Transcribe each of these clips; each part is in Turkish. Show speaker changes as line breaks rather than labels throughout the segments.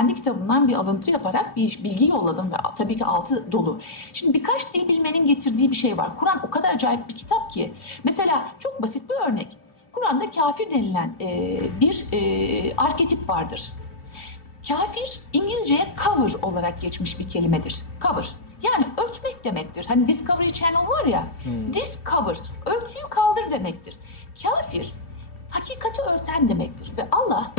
kendi kitabımdan bir alıntı yaparak bir bilgi yolladım ve tabii ki altı dolu. Şimdi birkaç dil bilmenin getirdiği bir şey var. Kur'an o kadar acayip bir kitap ki. Mesela çok basit bir örnek. Kur'an'da kafir denilen e, bir e, arketip vardır. Kafir İngilizceye cover olarak geçmiş bir kelimedir. Cover. Yani örtmek demektir. Hani Discovery Channel var ya. Discover. Örtüyü kaldır demektir. Kafir hakikati örten demektir. Ve Allah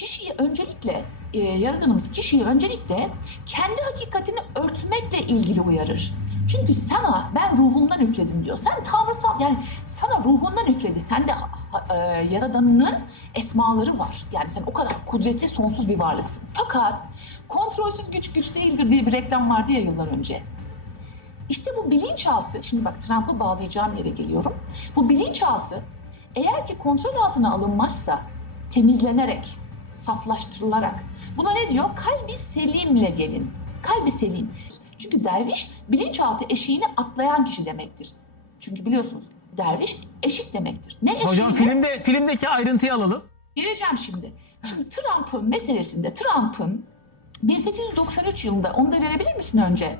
kişiyi öncelikle, e, yaradanımız kişiyi öncelikle kendi hakikatini örtmekle ilgili uyarır. Çünkü sana ben ruhumdan üfledim diyor. Sen tanrısal yani sana ruhundan üfledi. Sende ha- e, yaradanının esmaları var. Yani sen o kadar kudreti sonsuz bir varlıksın. Fakat kontrolsüz güç güç değildir diye bir reklam vardı ya yıllar önce. İşte bu bilinçaltı, şimdi bak Trump'ı bağlayacağım yere geliyorum. Bu bilinçaltı eğer ki kontrol altına alınmazsa temizlenerek, saflaştırılarak buna ne diyor? Kalbi selimle gelin. Kalbi selim. Çünkü derviş bilinçaltı eşiğini atlayan kişi demektir. Çünkü biliyorsunuz derviş eşik demektir. Ne eşiği?
Hocam filmde filmdeki ayrıntıyı alalım.
Geleceğim şimdi. Şimdi Trump'ın meselesinde Trump'ın 1893 yılında onu da verebilir misin önce?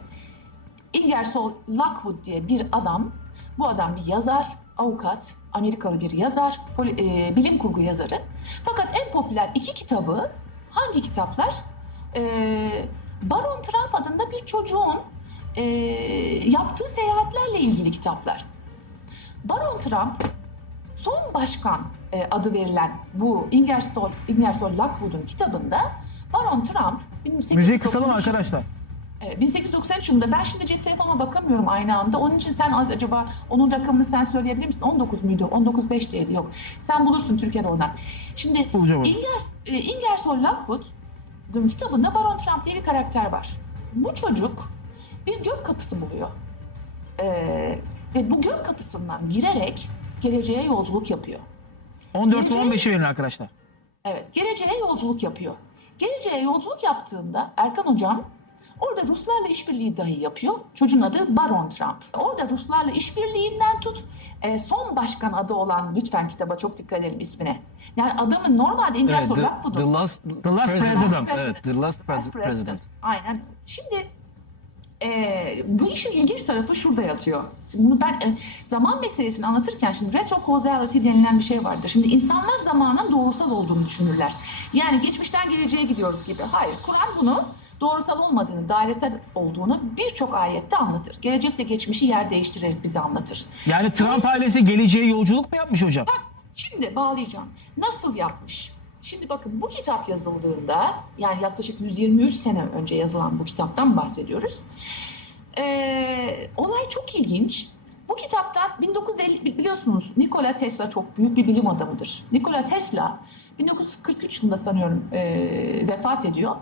Ingersoll Lockwood diye bir adam. Bu adam bir yazar, avukat, Amerikalı bir yazar, poli- e, bilim kurgu yazarı. Fakat en popüler iki kitabı hangi kitaplar? E, Baron Trump adında bir çocuğun e, yaptığı seyahatlerle ilgili kitaplar. Baron Trump son başkan e, adı verilen bu Ingersoll, Ingersoll Lockwood'un kitabında Baron Trump 1893
Müziği kısalım arkadaşlar.
Evet, 1893 yılında ben şimdi cep telefonuma bakamıyorum aynı anda. Onun için sen az acaba onun rakamını sen söyleyebilir misin? 19 muydu? 19.5 değildi yok. Sen bulursun Türkiye'de oradan. Şimdi. Inger, e, Ingersoll Lockwood'un kitabında Baron Trump diye bir karakter var. Bu çocuk bir gök kapısı buluyor. Ee, ve bu gök kapısından girerek geleceğe yolculuk yapıyor.
14 ve 15'i verin arkadaşlar.
Evet, geleceğe yolculuk yapıyor. Geleceğe yolculuk yaptığında Erkan Hocam orada Ruslarla işbirliği dahi yapıyor. Çocuğun adı Baron Trump. Orada Ruslarla işbirliğinden tut e, son başkan adı olan lütfen kitaba çok dikkat edelim ismine. Yani adamın normalde
Evet,
Ingersoll
the,
Lockwood'un
the last,
The Last President.
Evet, the last pres-
Vice
president.
Aynen. Şimdi e, bu işin ilginç tarafı şurada yatıyor. Şimdi bunu ben e, zaman meselesini anlatırken şimdi retro causality denilen bir şey vardır. Şimdi insanlar zamanın doğrusal olduğunu düşünürler. Yani geçmişten geleceğe gidiyoruz gibi. Hayır, Kur'an bunu doğrusal olmadığını, dairesel olduğunu birçok ayette anlatır. Gelecekle geçmişi yer değiştirerek bize anlatır.
Yani Trump ailesi geleceğe yolculuk mu yapmış hocam?
Şimdi bağlayacağım. Nasıl yapmış? Şimdi bakın bu kitap yazıldığında yani yaklaşık 123 sene önce yazılan bu kitaptan bahsediyoruz. Ee, olay çok ilginç. Bu kitaptan 1950 biliyorsunuz Nikola Tesla çok büyük bir bilim adamıdır. Nikola Tesla 1943 yılında sanıyorum e, vefat ediyor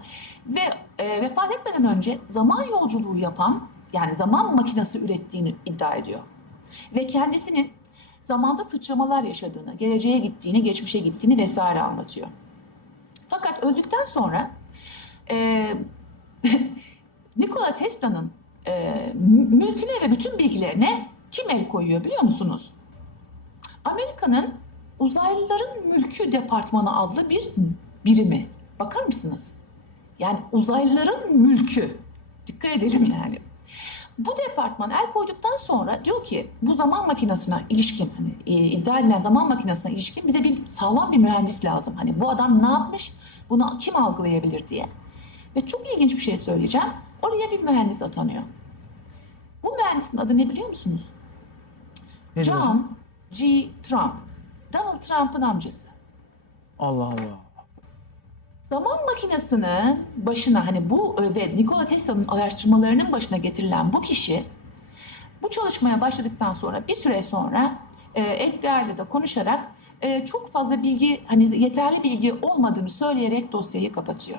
ve e, vefat etmeden önce zaman yolculuğu yapan yani zaman makinesi ürettiğini iddia ediyor. Ve kendisinin zamanda sıçramalar yaşadığını, geleceğe gittiğini, geçmişe gittiğini vesaire anlatıyor. Fakat öldükten sonra e, Nikola Tesla'nın e, mülküne ve bütün bilgilerine kim el koyuyor biliyor musunuz? Amerika'nın uzaylıların mülkü departmanı adlı bir birimi. Bakar mısınız? Yani uzaylıların mülkü. Dikkat edelim yani. Bu departman el koyduktan sonra diyor ki bu zaman makinesine ilişkin hani e, iddia edilen zaman makinesine ilişkin bize bir sağlam bir mühendis lazım. Hani bu adam ne yapmış? Bunu kim algılayabilir diye. Ve çok ilginç bir şey söyleyeceğim. Oraya bir mühendis atanıyor. Bu mühendisin adı ne biliyor musunuz?
Ne diyorsun?
John G. Trump. Donald Trump'ın amcası.
Allah Allah.
Zaman makinesinin başına hani bu e, ve Nikola Tesla'nın araştırmalarının başına getirilen bu kişi bu çalışmaya başladıktan sonra bir süre sonra e, FBI ile de konuşarak e, çok fazla bilgi hani yeterli bilgi olmadığını söyleyerek dosyayı kapatıyor.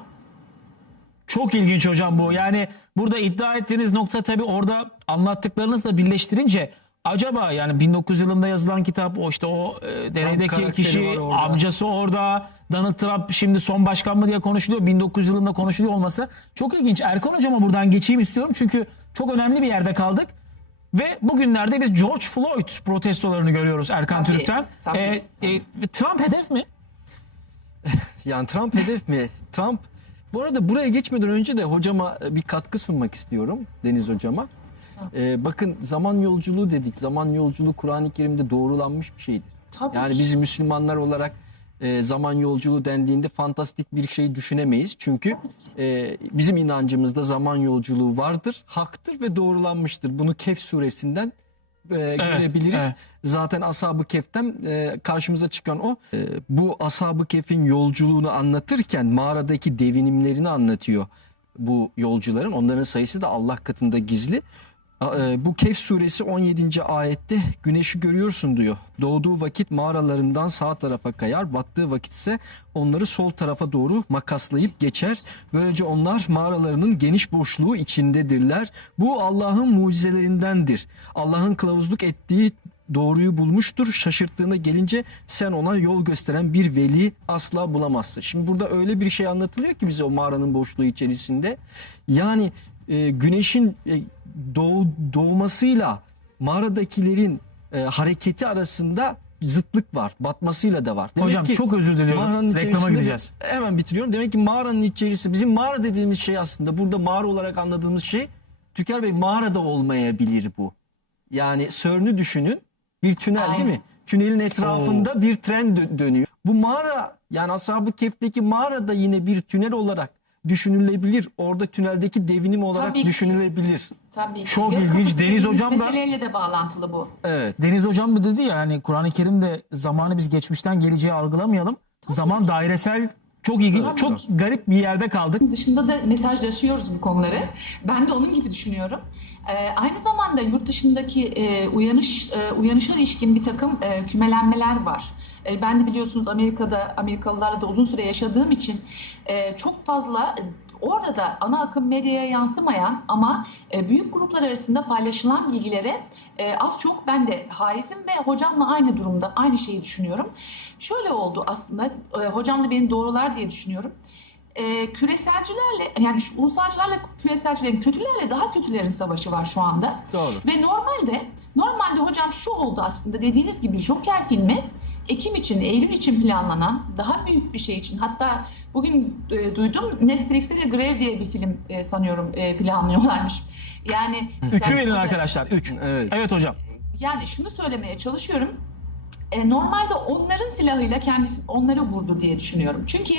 Çok ilginç hocam bu. Yani burada iddia ettiğiniz nokta tabii orada anlattıklarınızla birleştirince acaba yani 1900 yılında yazılan kitap o işte o e, deneydeki kişi
orada.
amcası orada Donald Trump şimdi son başkan mı diye konuşuluyor 1900 yılında konuşuluyor olması çok ilginç. Erkan hocama buradan geçeyim istiyorum çünkü çok önemli bir yerde kaldık. Ve bugünlerde biz George Floyd protestolarını görüyoruz Erkan
Tabii,
Türk'ten.
tabii,
E,
tabii.
e, Trump hedef mi?
Yani Trump hedef mi? Trump Bu arada buraya geçmeden önce de hocama e, bir katkı sunmak istiyorum. Deniz hocama. Ee, bakın zaman yolculuğu dedik. Zaman yolculuğu Kur'an-ı Kerim'de doğrulanmış bir şeydir.
Tabii
Yani
ki.
biz Müslümanlar olarak e, zaman yolculuğu dendiğinde fantastik bir şey düşünemeyiz. Çünkü e, bizim inancımızda zaman yolculuğu vardır, haktır ve doğrulanmıştır. Bunu Kehf suresinden e, görebiliriz.
evet.
Zaten Ashab-ı Kehf'ten e, karşımıza çıkan o. E, bu Ashab-ı Kehf'in yolculuğunu anlatırken mağaradaki devinimlerini anlatıyor bu yolcuların. Onların sayısı da Allah katında gizli. E, Bu Kehf suresi 17. ayette güneşi görüyorsun diyor. Doğduğu vakit mağaralarından sağ tarafa kayar, battığı vakit ise onları sol tarafa doğru makaslayıp geçer. Böylece onlar mağaralarının geniş boşluğu içindedirler. Bu Allah'ın mucizelerindendir. Allah'ın kılavuzluk ettiği doğruyu bulmuştur. Şaşırttığına gelince sen ona yol gösteren bir veli asla bulamazsın. Şimdi burada öyle bir şey anlatılıyor ki bize o mağaranın boşluğu içerisinde. Yani e, güneşin e, doğ, doğmasıyla mağaradakilerin e, hareketi arasında zıtlık var. Batmasıyla da var.
Hocam çok özür diliyorum. Reklama gideceğiz.
Hemen bitiriyorum. Demek ki mağaranın içerisi bizim mağara dediğimiz şey aslında burada mağara olarak anladığımız şey Tüker Bey mağarada olmayabilir bu. Yani CERN'ü düşünün. Bir tünel değil
Aynen.
mi? Tünelin etrafında bir tren dö- dönüyor. Bu mağara yani Ashab-ı Kehf'teki mağara da yine bir tünel olarak düşünülebilir. Orada tüneldeki devinim olarak
Tabii ki.
düşünülebilir.
Tabii ki.
Çok ilginç. Deniz hocam da-
meseleyle de bağlantılı bu.
Evet.
Deniz hocam mı dedi ya hani Kur'an-ı Kerim'de zamanı biz geçmişten geleceğe algılamayalım. Zaman dairesel çok ilginç,
Tabii.
çok garip bir yerde kaldık.
dışında da mesajlaşıyoruz bu konuları. Ben de onun gibi düşünüyorum. Ee, aynı zamanda yurt dışındaki e, uyanış e, uyanışa ilişkin bir takım e, kümelenmeler var. E, ben de biliyorsunuz Amerika'da Amerikalılarla da uzun süre yaşadığım için e, çok fazla e, orada da ana akım medyaya yansımayan ama e, büyük gruplar arasında paylaşılan bilgilere e, az çok ben de haizim ve hocamla aynı durumda aynı şeyi düşünüyorum. Şöyle oldu aslında hocam da beni doğrular diye düşünüyorum e, küreselcilerle yani şu ulusalcılarla küreselcilerin kötülerle daha kötülerin savaşı var şu anda.
Doğru.
Ve normalde normalde hocam şu oldu aslında dediğiniz gibi Joker filmi Ekim için, Eylül için planlanan daha büyük bir şey için. Hatta bugün e, duydum Netflix'te de Grev diye bir film e, sanıyorum e, planlıyorlarmış. Yani
Üçü verin arkadaşlar. Üç.
Evet.
Evet hocam.
yani şunu söylemeye çalışıyorum. E, normalde onların silahıyla kendisi onları vurdu diye düşünüyorum. Çünkü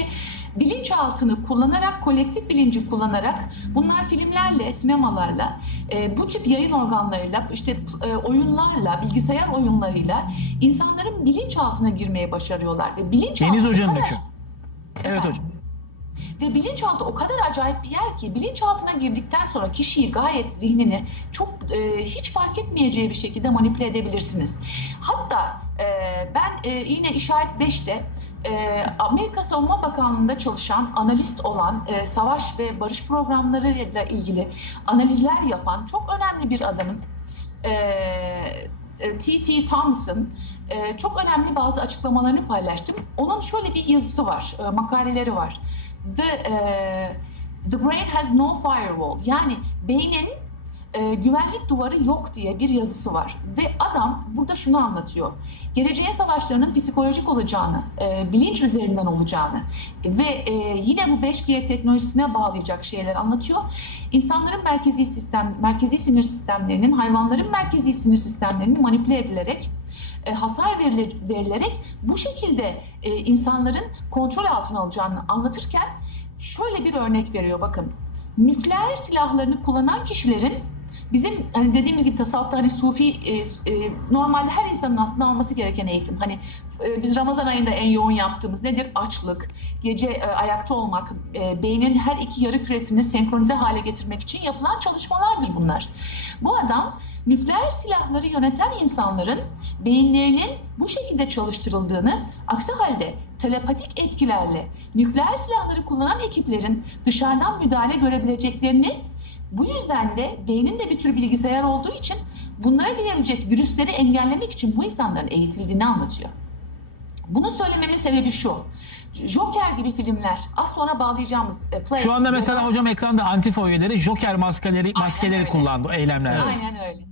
bilinçaltını kullanarak, kolektif bilinci kullanarak bunlar filmlerle, sinemalarla, e, bu tip yayın organlarıyla, işte e, oyunlarla, bilgisayar oyunlarıyla insanların bilinçaltına girmeye başarıyorlar. Ve bilinçaltı
Deniz hocam
kadar-.
Evet
Efendim?
hocam.
Ve bilinçaltı o kadar acayip bir yer ki bilinçaltına girdikten sonra kişiyi gayet zihnini çok e, hiç fark etmeyeceği bir şekilde manipüle edebilirsiniz. Hatta e, ben e, yine işaret 5'te e, Amerika Savunma Bakanlığı'nda çalışan, analist olan, e, savaş ve barış programlarıyla ilgili analizler yapan çok önemli bir adamın e, e, T.T. Thompson e, çok önemli bazı açıklamalarını paylaştım. Onun şöyle bir yazısı var, e, makaleleri var. The, e, the brain has no firewall. Yani beynin e, güvenlik duvarı yok diye bir yazısı var. Ve adam burada şunu anlatıyor. Geleceğe savaşlarının psikolojik olacağını, e, bilinç üzerinden olacağını ve e, yine bu 5G teknolojisine bağlayacak şeyler anlatıyor. İnsanların merkezi sistem, merkezi sinir sistemlerinin, hayvanların merkezi sinir sistemlerinin manipüle edilerek e, hasar verile- verilerek bu şekilde e, insanların kontrol altına alacağını anlatırken şöyle bir örnek veriyor bakın. Nükleer silahlarını kullanan kişilerin bizim hani dediğimiz gibi tasavvufta hani sufi e, e, normalde her insanın aslında alması gereken eğitim. Hani e, biz Ramazan ayında en yoğun yaptığımız nedir? Açlık, gece e, ayakta olmak, e, beynin her iki yarı küresini senkronize hale getirmek için yapılan çalışmalardır bunlar. Bu adam nükleer silahları yöneten insanların beyinlerinin bu şekilde çalıştırıldığını, aksi halde telepatik etkilerle nükleer silahları kullanan ekiplerin dışarıdan müdahale görebileceklerini, bu yüzden de beynin de bir tür bilgisayar olduğu için bunlara gelebilecek virüsleri engellemek için bu insanların eğitildiğini anlatıyor. Bunu söylememin sebebi şu. Joker gibi filmler, az sonra bağlayacağımız e, Play,
Şu anda mesela hocam ekranda Antifa üyeleri Joker maskeleri maskeleri kullandı eylemlerde.
Aynen öyle.